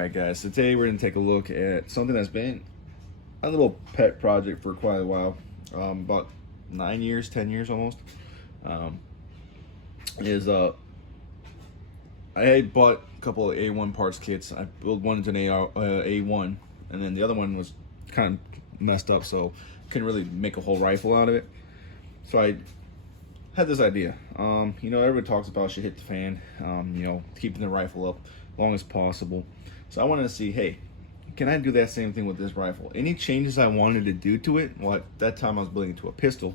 Alright guys, so today we're going to take a look at something that's been a little pet project for quite a while, about 9 years, 10 years almost. I had bought a couple of A1 parts kits. I built one into an A1, and then the other one was kind of messed up, so couldn't really make a whole rifle out of it. So I had this idea. Everybody talks about should hit the fan, keeping the rifle up long as possible. So I wanted to see, hey, can I do that same thing with this rifle? Any changes I wanted to do to it? Well, at that time I was building it to a pistol.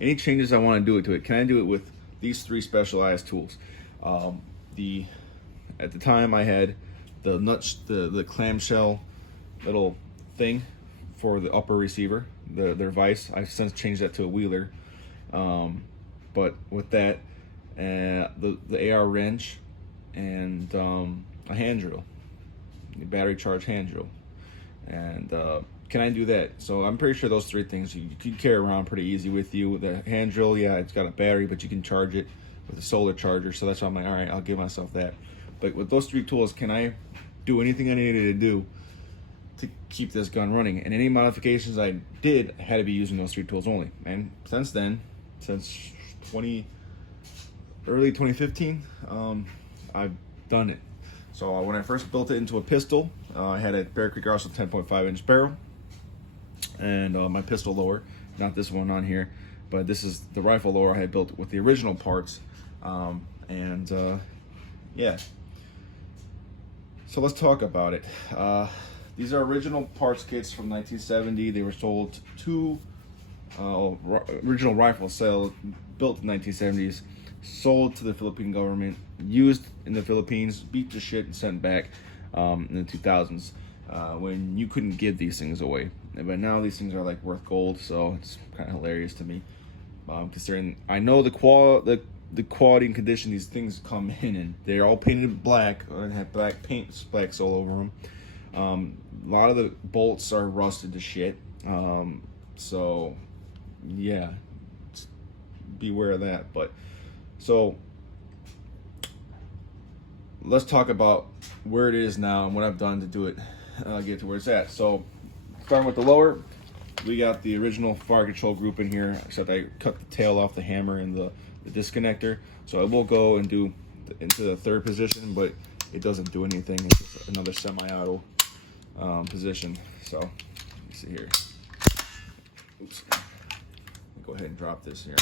Any changes I want to do to it? Can I do it with these three specialized tools? At the time I had the clamshell little thing for the upper receiver, their vise. I've since changed that to a wheeler. But with that, the AR wrench and a hand drill, the battery charged hand drill. And can I do that? So I'm pretty sure those three things you can carry around pretty easy with you. The hand drill, yeah, it's got a battery, but you can charge it with a solar charger. So that's why I'm like, all right, I'll give myself that. But with those three tools, can I do anything I needed to do to keep this gun running? And any modifications I did had to be using those three tools only. And since then, since early 2015, I've done it. So when I first built it into a pistol, I had a Bear Creek Arsenal 10.5-inch barrel, and my pistol lower, not this one on here, but this is the rifle lower I had built with the original parts. Yeah. So let's talk about it. These are original parts kits from 1970. They were sold to original rifle sale, built in the 1970s, sold to the Philippine government, used in the Philippines, beat to shit and sent back in the 2000s when you couldn't give these things away. But now these things are like worth gold, so it's kind of hilarious to me, considering I know the quality and condition these things come in, and they're all painted black and have black paint specks all over them. A lot of the bolts are rusted to shit, so yeah, beware of that. But so let's talk about where it is now and what I've done to do it, get to where it's at. So starting with the lower, we got the original fire control group in here, except I cut the tail off the hammer and the disconnector. So I will go and do into the third position, but it doesn't do anything. It's just another semi-auto position. So let me see here. Oops. Go ahead and drop this here.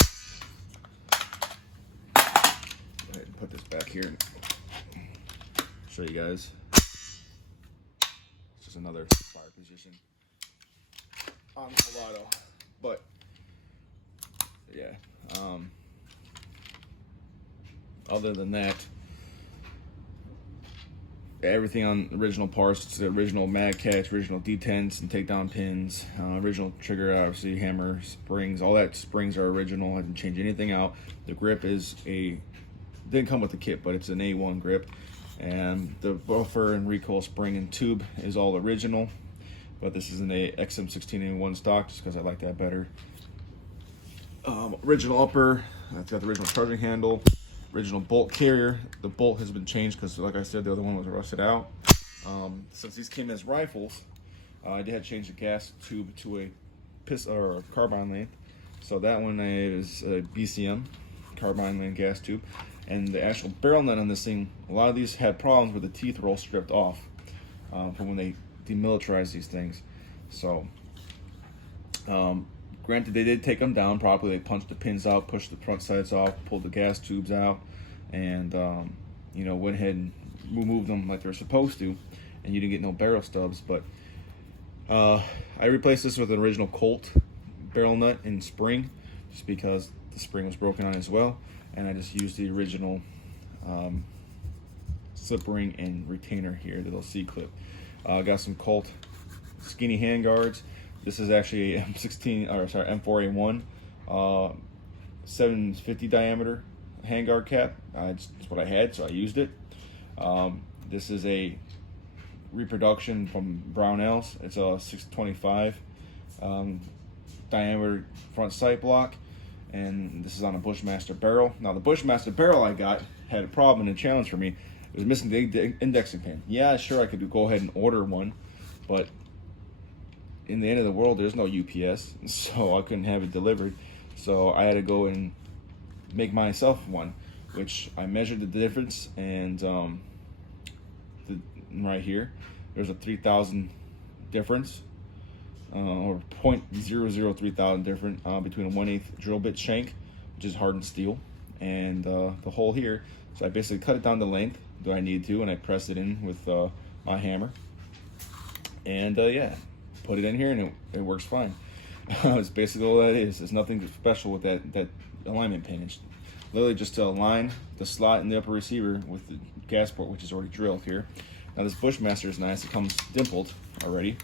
Go ahead and put this back here and show you guys. It's just another fire position on full auto. But yeah, other than that, everything on original parts, the original mag catch, original detents and takedown pins, original trigger, obviously hammer, springs, all that springs are original. I didn't change anything out. The grip is didn't come with the kit, but it's an A1 grip, and the buffer and recoil spring and tube is all original, but this is an XM16A1 stock just because I like that better. Original upper, that's got the original charging handle. Original bolt carrier. The bolt has been changed because, like I said, the other one was rusted out. Since these came as rifles, I did have to change the gas tube to a pistol or a carbine length. So that one is a BCM carbine length gas tube, and the actual barrel nut on this thing. A lot of these had problems with the teeth were all stripped off from when they demilitarized these things. So, granted, they did take them down properly. They punched the pins out, pushed the front sides off, pulled the gas tubes out, and went ahead and removed them like they're supposed to, and you didn't get no barrel stubs. But I replaced this with an original Colt barrel nut and spring, just because the spring was broken on as well, and I just used the original slip ring and retainer here, the little C-clip. Got some Colt skinny hand guards. This is actually a M4A1 750 diameter handguard cap. It's what I had, so I used it. This is a reproduction from Brownells. It's a 625 diameter front sight block, and this is on a Bushmaster barrel. Now the Bushmaster barrel I got had a problem and a challenge for me. It was missing the indexing pin. Yeah, sure, I could go ahead and order one, but in the end of the world, there's no UPS, so I couldn't have it delivered. So I had to go and make myself one, which I measured the difference, and right here, there's a 3,000 difference, or 0.003 thousand difference between a 1/8 drill bit shank, which is hardened steel, and the hole here. So I basically cut it down the length that I needed to, and I pressed it in with my hammer, and yeah, put it in here, and it works fine. It's basically all that is. There's nothing special with that alignment pin. It's literally just to align the slot in the upper receiver with the gas port, which is already drilled here. Now this Bushmaster is nice. It comes dimpled already.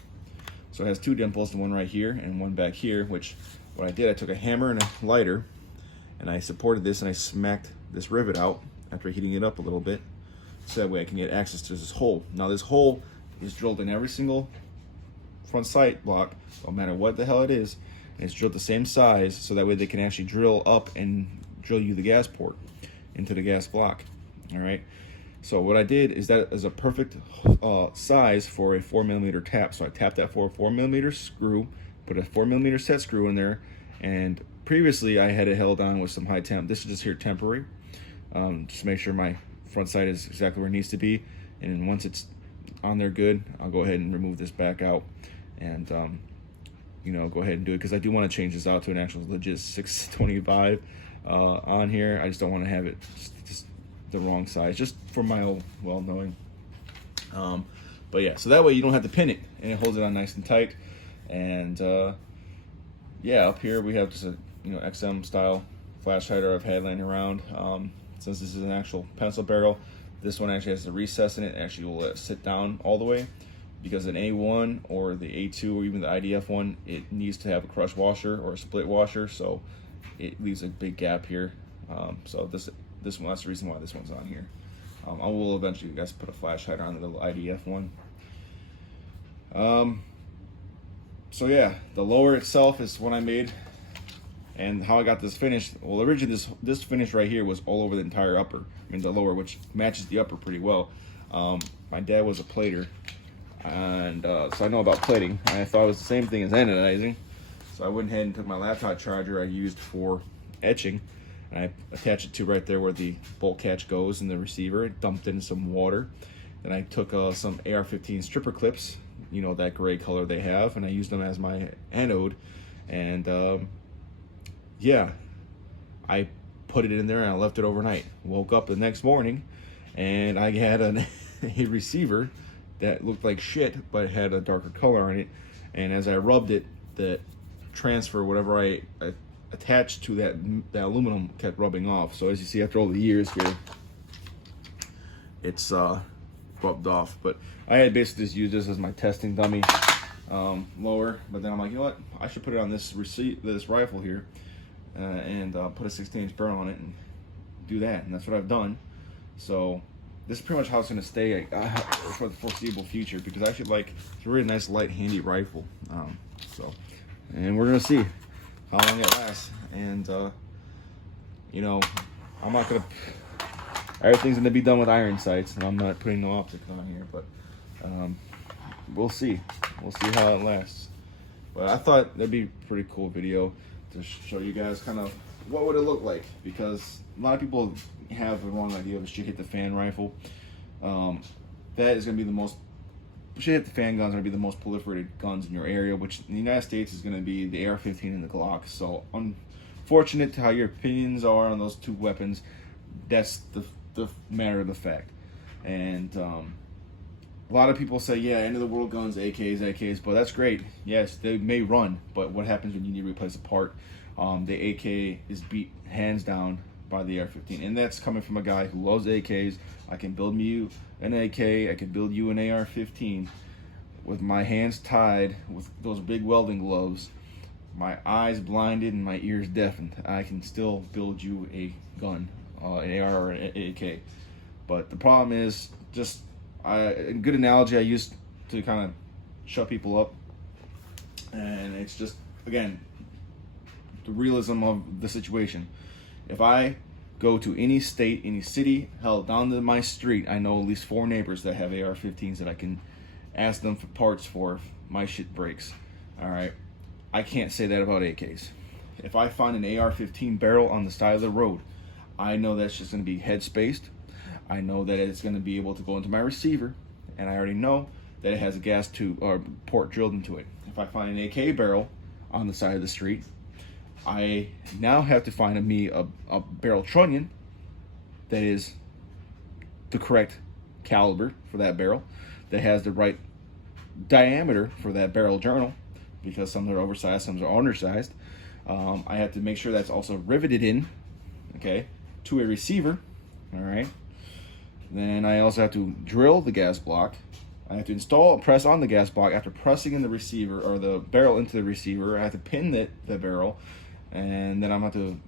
So it has two dimples, the one right here and one back here, which what I did, I took a hammer and a lighter, and I supported this, and I smacked this rivet out after heating it up a little bit, so that way I can get access to this hole. Now this hole is drilled in every single front sight block, no matter what the hell it is, and it's drilled the same size, so that way they can actually drill up and drill you the gas port into the gas block. All right. So what I did is that is a perfect size for a 4mm tap. So I tapped that for a 4mm screw, put a 4mm set screw in there, and previously I had it held on with some high temp. This is just here temporary, just to make sure my front sight is exactly where it needs to be. And then once it's on there good, I'll go ahead and remove this back out, and you know, go ahead and do it, because I do want to change this out to an actual legit 625 on here. I just don't want to have it just the wrong size, just for my own well-knowing. But yeah, so that way you don't have to pin it, and it holds it on nice and tight. And yeah, up here we have just a XM style flash hider I've had laying around. Since this is an actual pencil barrel, this one actually has a recess in it. Actually will sit down all the way, because an A1 or the A2 or even the IDF one, it needs to have a crush washer or a split washer, so it leaves a big gap here. So this one, that's the reason why this one's on here. I will eventually, guys, put a flash hider on the little IDF one. So yeah, the lower itself is what I made, and how I got this finished. Well, originally this finish right here was all over the entire upper. I mean the lower, which matches the upper pretty well. My dad was a plater, and so I know about plating. And I thought it was the same thing as anodizing. So I went ahead and took my laptop charger I used for etching, and I attached it to right there where the bolt catch goes in the receiver. It dumped in some water. Then I took some AR-15 stripper clips, you know, that gray color they have, and I used them as my anode. And yeah, I put it in there and I left it overnight. Woke up the next morning and I had a receiver that looked like shit, but had a darker color on it. And as I rubbed it, the transfer, whatever I attached to that aluminum, kept rubbing off. So as you see, after all the years here, it's rubbed off. But I had basically just used this as my testing dummy lower. But then I'm like, you know what? I should put it on this rifle here, and put a 16-inch barrel on it and do that. And that's what I've done. So this is pretty much how it's going to stay for the foreseeable future, because I actually like, it's a really nice, light, handy rifle. And we're going to see how long it lasts. And you know, I'm not going to, everything's going to be done with iron sights, and I'm not putting no optics on here, but we'll see how it lasts. But I thought that'd be a pretty cool video to show you guys kind of what would it look like, because a lot of people have the wrong idea of a shit hit the fan rifle. That is going to be the most, shit hit the fan guns are going to be the most proliferated guns in your area, which in the United States is going to be the AR-15 and the Glock. So unfortunate to how your opinions are on those two weapons. That's the matter of the fact. And a lot of people say, yeah, end of the world guns, AKs, but that's great. Yes, they may run, but what happens when you need to replace a part? The AK is beat hands down by the AR-15, and that's coming from a guy who loves AKs. I can build you an AK, I can build you an AR-15 with my hands tied with those big welding gloves, my eyes blinded and my ears deafened. I can still build you a gun, an AR or an AK. But the problem is, just a good analogy I used to kind of shut people up, and it's just, again, the realism of the situation. If I go to any state, any city, hell, down to my street, I know at least 4 neighbors that have AR-15s that I can ask them for parts for if my shit breaks. All right, I can't say that about AKs. If I find an AR-15 barrel on the side of the road, I know that's just going to be head spaced. I know that it's going to be able to go into my receiver, and I already know that it has a gas tube or port drilled into it. If I find an AK barrel on the side of the street, I now have to find a barrel trunnion that is the correct caliber for that barrel, that has the right diameter for that barrel journal, because some are oversized, some are undersized. I have to make sure that's also riveted in, okay, to a receiver. All right. Then I also have to drill the gas block. I have to install and press on the gas block. After pressing in the receiver or the barrel into the receiver, I have to pin the barrel, and then I'm going to have to,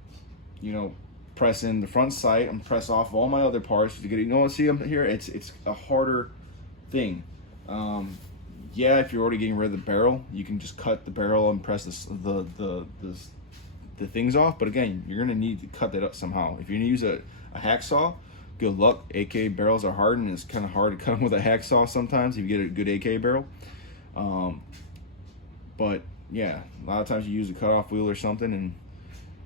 you know, press in the front sight and press off all my other parts to get it. You know, see them here? It's a harder thing. Yeah, if you're already getting rid of the barrel, you can just cut the barrel and press the things off. But again, you're gonna need to cut that up somehow. If you're gonna use a hacksaw, good luck. AK barrels are hard, and it's kind of hard to cut them with a hacksaw sometimes if you get a good AK barrel. But yeah, a lot of times you use a cutoff wheel or something, and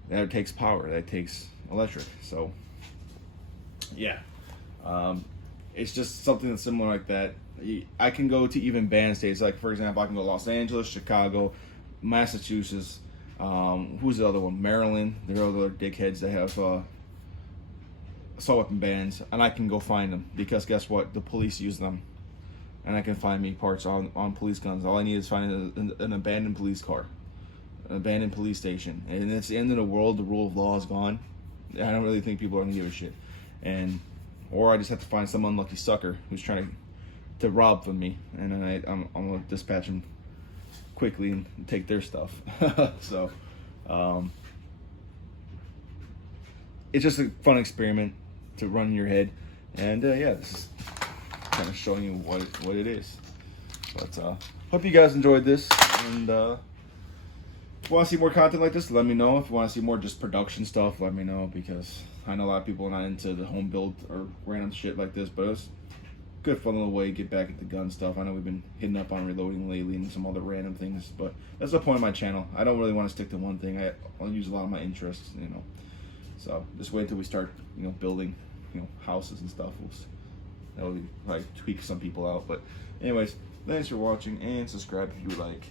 that takes power. That takes electric. So yeah, it's just something that's similar like that. I can go to even banned states, like for example, I can go to Los Angeles, Chicago, Massachusetts. Who's the other one? Maryland. There are other dickheads that have assault weapon bans, and I can go find them, because guess what? The police use them, and I can find me parts on police guns. All I need is find an abandoned police car, an abandoned police station, and it's the end of the world. The rule of law is gone. I don't really think people are gonna give a shit, or I just have to find some unlucky sucker who's trying to rob from me, and then I'm gonna dispatch them quickly and take their stuff. So it's just a fun experiment to run in your head, and yeah, this is kind of showing you what it is. But hope you guys enjoyed this, and if you want to see more content like this, let me know. If you want to see more just production stuff, let me know, because I know a lot of people are not into the home build or random shit like this, but it's good fun little way to get back into gun stuff. I know we've been hitting up on reloading lately and some other random things, but that's the point of my channel. I don't really want to stick to one thing. I'll use a lot of my interests, you know. So just wait until we start, you know, building, you know, houses and stuff. That will like tweak some people out. But anyways, thanks for watching, and subscribe if you would like.